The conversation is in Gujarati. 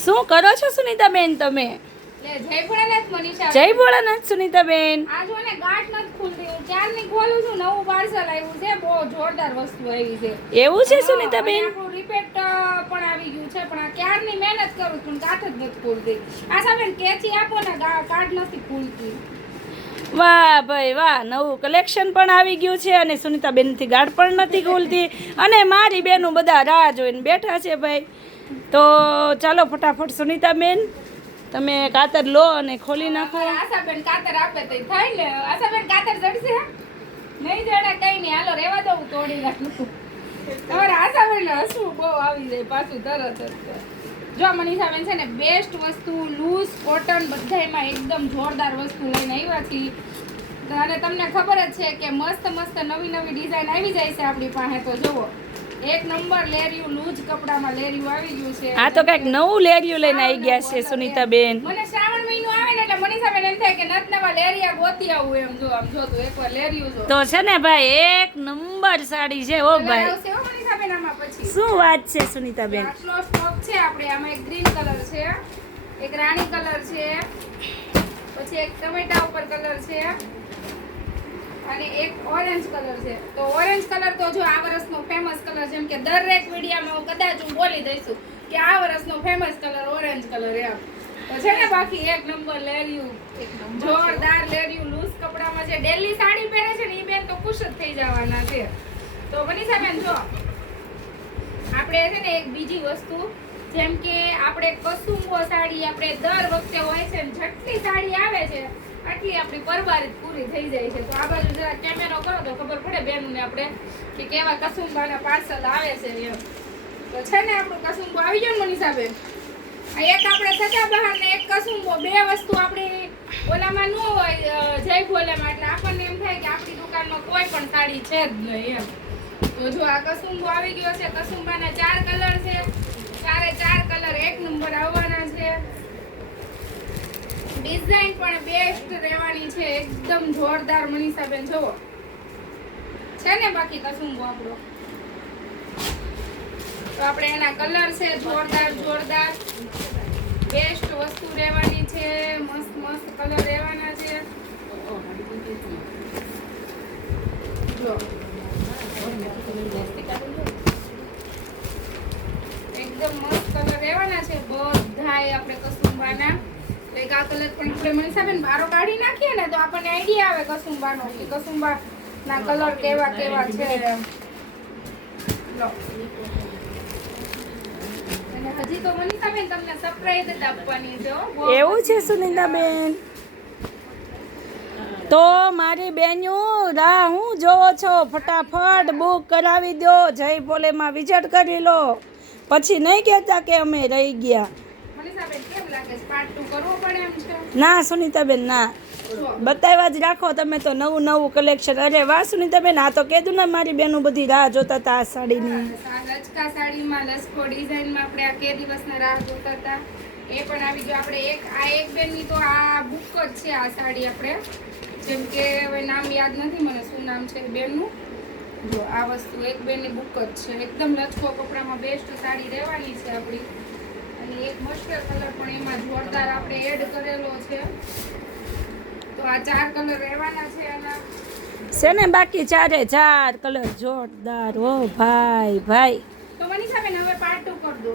શું કરો છો સુનીતાબેન તમે? જય ભોળાનાથ મનીષા. જય ભોળાનાથ સુનીતાબેન. આ જો ને ગાંઠ નથી ખુલતી. હું ક્યારની ખોલું છું, નવું પાર્સલ આવ્યું છે, બહુ જોરદાર વસ્તુ આવી છે. એવું છે સુનીતાબેન? આપણું રિપેટ પણ આવી ગયું છે, પણ આ ક્યારની મહેનત કરું છું, ગાંઠ જ નથી ખુલતી. આશાબેન કેચી આપો ને, ગાંઠ નથી ખુલતી. વાહ ભાઈ વાહ, નવું કલેક્શન પણ આવી ગયું છે અને સુનીતાબેનથી ગાઢ પણ નથી ખુલતી અને મારી બેનું બધા રાહ જોઈને બેઠા છે ભાઈ. તો ચાલો ફટાફટ સુનીતાબેન તમે કાતર લો અને ખોલી નાખો. આશાબેન કાતર આપે તો થાય ને. આશાબેન કાતર જડશે? નહીં જડે, કઈ નહીં, હાલો રેવા દઉં, તોડી નાખું. તમારે આશાબેન હસવું બહુ આવી જાય પાછું તરત જ. જો મનીષાબેન છે ને, બેસ્ટ વસ્તુ લૂઝ કોટન બધાયમાં એકદમ જોરદાર વસ્તુ લઈને આવ્યા છીએ. અને તમને ખબર જ છે કે મસ્ત મસ્ત નવી નવી ડિઝાઇન આવી જાય છે આપણી પાસે. તો જુઓ, એક નંબર લેરિયું લૂઝ કપડામાં લેરિયું આવી ગયું છે. આ તો કઈક નવું લેરિયું લઈને આવી ગયા છે સુનીતાબેન. મને શ્રાવણ મહિનો આવે ને એટલે મનીષાબેન એમ થાય કે નત નવા લેરિયા ગોતી આવું એમ. જો આમ જો તો એકવાર લેરિયું જો. તો છે ને ભાઈ, એક નંબર સાડી છે ઓ ભાઈ. આવશે હો મનીષાબેન આમાં પછી. શું વાત છે સુનીતાબેન? આટલો સ્ટોક છે આપણે. આમાં એક ગ્રીન કલર છે, એક રાણી કલર છે, પછી એક ટમેટા ઉપર કલર છે અને એક ઓરેન્જ કલર છે. તો ઓરેન્જ કલર તો જો આ વર્ષનો ફેમસ કલર, જેમ કે દરેક વિડીયોમાં હું કદાચ હું બોલી દઈશું કે આ વર્ષનો ફેમસ કલર ઓરેન્જ કલર એમ. તો છે ને બાકી એક નંબર લેરિયું, જોરદાર લેરિયું લૂઝ કપડામાં છે. ડેલી સાડી પહેરે છે ને એ બેન તો ખુશ જ થઈ જવાના છે. તો મનીષાબેન જો આપણે છે ને એક બીજી વસ્તુ, જેમ કે આપણે કસુંબો સાડી આપણે દર વખતે હોય છે ને, જેટલી સાડી આવે છે આટલી આપણી પરબારી પૂરી થઈ જાય છે. તો આ બાજુ જરા કેમેરો કરો તો ખબર પડે બેનને આપણે કે કેવા કસુંબાના પાર્સલ આવે છે એમ. તો છે ને આપણું કસુંબો આવી ગયો ને મનીષાબેન. આ એક આપણે સજા બહાર ને એક કસુંબો, બે વસ્તુ આપણી ઓલામાં ન હોય જય ભોલેમાં, એટલે આપણને એમ થાય કે આપણી દુકાનમાં કોઈ પણ સાડી છે જ નહીં એમ. તો જો આ કસુંબો આવી ગયો છે. કસુંબાના 4 કલર છે, ચારે 4 કલર એક નંબર આવવાના છે. ડિઝાઇન પણ બેસ્ટ રહેવાની છે, એકદમ જોરદાર. મનીષાબેન જોવો છે ને બાકી કસુંબો આપણો. તો આપણે એના કલર છે જોરદાર જોરદાર, બેસ્ટ વસ્તુ રહેવાની છે. મસ્ત મસ્ત કલર રહેવાના છે. જો એકદમ મસ્ત કલર રહેવાના છે બધાય આપણે કસુંબાના. એક આ કલર પણ આપણે મનીષાબેન બારો કાઢી નાખીએ ને તો આપણને આઈડિયા આવે કસુંબાનો કે કસુંબાના કલર કેવા કેવા છે એમ. લો અને હજી તો મનીષાબેન તમને સરપ્રાઈઝ જ આપવાની છે. એવું છે સુનીતાબેન? તો મારી બેન્યું રાહ હું જોવો છો? ફટાફટ બુક કરાવી દો. જય ભોલેમાં વિઝિટ કરી લો, પછી નહીં કહેતા કે અમે રહી ગયા. મનીષાબેન કેમ લાગે છે? પાર્ટ 2 કરવો પડે એમ છે? ના સુનીતાબેન ના, બતાવ્યા જ રાખો તમે તો નવું નવું કલેક્શન. અરે વાહ સુનીતાબેન, આ તો કીધું ને મારી બેનું બધી રાહ જોતા હતા આ સાડીની. લચકા સાડીમાં લસકો ડિઝાઇનમાં આપણે આ કે દિવસના રાહ જોતા હતા એ પણ આવી ગયો. આપણે એક બેનની તો આ બુક જ છે આ સાડી. આપણે જેમ કે હવે નામ યાદ નથી મને શું નામ છે બેનનું. જો આ વસ્તુ એક બેનની બુક જ છે. એકદમ લચકો કપડામાં બેસ્ટ સાડી રહેવાની છે આપણી. અને એક મસ્ટર્ડ કલર પણ એમાં જોરદાર આપણે એડ કરેલો છે. તો આ 4 કલર રહેવાના છે આના. છે ને બાકી 4 4 કલર જોરદાર. ઓ ભાઈ ભાઈ. તો મનીષાબેન હવે પાર્ટ 2 કરી દો.